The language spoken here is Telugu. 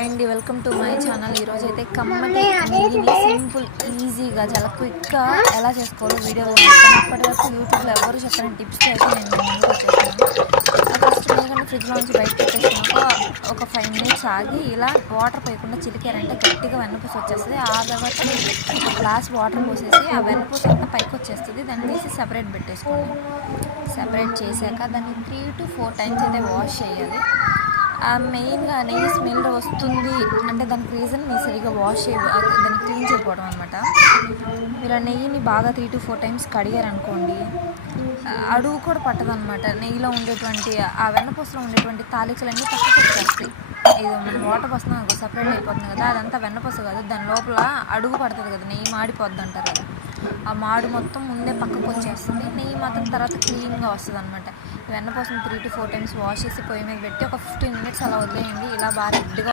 హాయ్ అండి, వెల్కమ్ టు మై ఛానల్. ఈరోజు అయితే కమ్మటి నెయ్యిని సింపుల్ ఈజీగా చాలా క్విక్గా ఎలా చేసుకోవాలో వీడియోలో చూస్తాను. ఇప్పటి వరకు యూట్యూబ్లో ఎవరు చెప్పని టిప్స్ అయితే నేను ముందుకు వచ్చేస్తున్నాను. ఫస్ట్ నెయ్యి ఫ్రిడ్జ్లో నుంచి బయట పెట్టేసుకున్నాక ఒక 5 మినిట్స్ ఆగి ఇలా వాటర్ పోయకుండా చిలికారంటే గట్టిగా వెన్నపూస వచ్చేస్తుంది. ఆ తర్వాత ఒక గ్లాస్ వాటర్ పోసేసి ఆ వెన్నపూస అంతా పైకి వచ్చేస్తుంది. దాన్ని తీసి సెపరేట్ పెట్టేసుకోండి. సెపరేట్ చేశాక దాన్ని 3 to 4 టైమ్స్ అయితే వాష్ చేయాలి. మెయిన్గా నెయ్యి స్మెల్ వస్తుంది అంటే దానికి రీజన్ మీరు సరిగ్గా వాష్ దాన్ని క్లీన్ చేయకపోవడం అనమాట. మీరు ఆ నెయ్యిని బాగా 3 to 4 టైమ్స్ కడిగారనుకోండి, అడుగు కూడా పట్టదనమాట. నెయ్యిలో ఉండేటువంటి ఆ వెన్నపూసలో ఉండేటువంటి తాలికలన్నీ పక్కకు వచ్చేస్తాయి. ఇది మనం వాటర్ పోస్తున్నాం అనుకో సపరేట్ అయిపోతుంది కదా, అదంతా వెన్నపూస కాదు, దాని లోపల అడుగు పడుతుంది కదా, నెయ్యి మాడిపోద్ది అంటారు కదా, ఆ మాడు మొత్తం ముందే పక్కకు వచ్చేస్తుంది. నెయ్యి మాత్రం తర్వాత క్లీన్గా వస్తుంది అనమాట. వెన్నపూసను 3 to 4 టైమ్స్ వాష్ చేసి పొయ్యి మీద పెట్టి ఒక 15 మినిట్స్ అలా వదిలేయండి. ఇలా బాగా రెడ్గా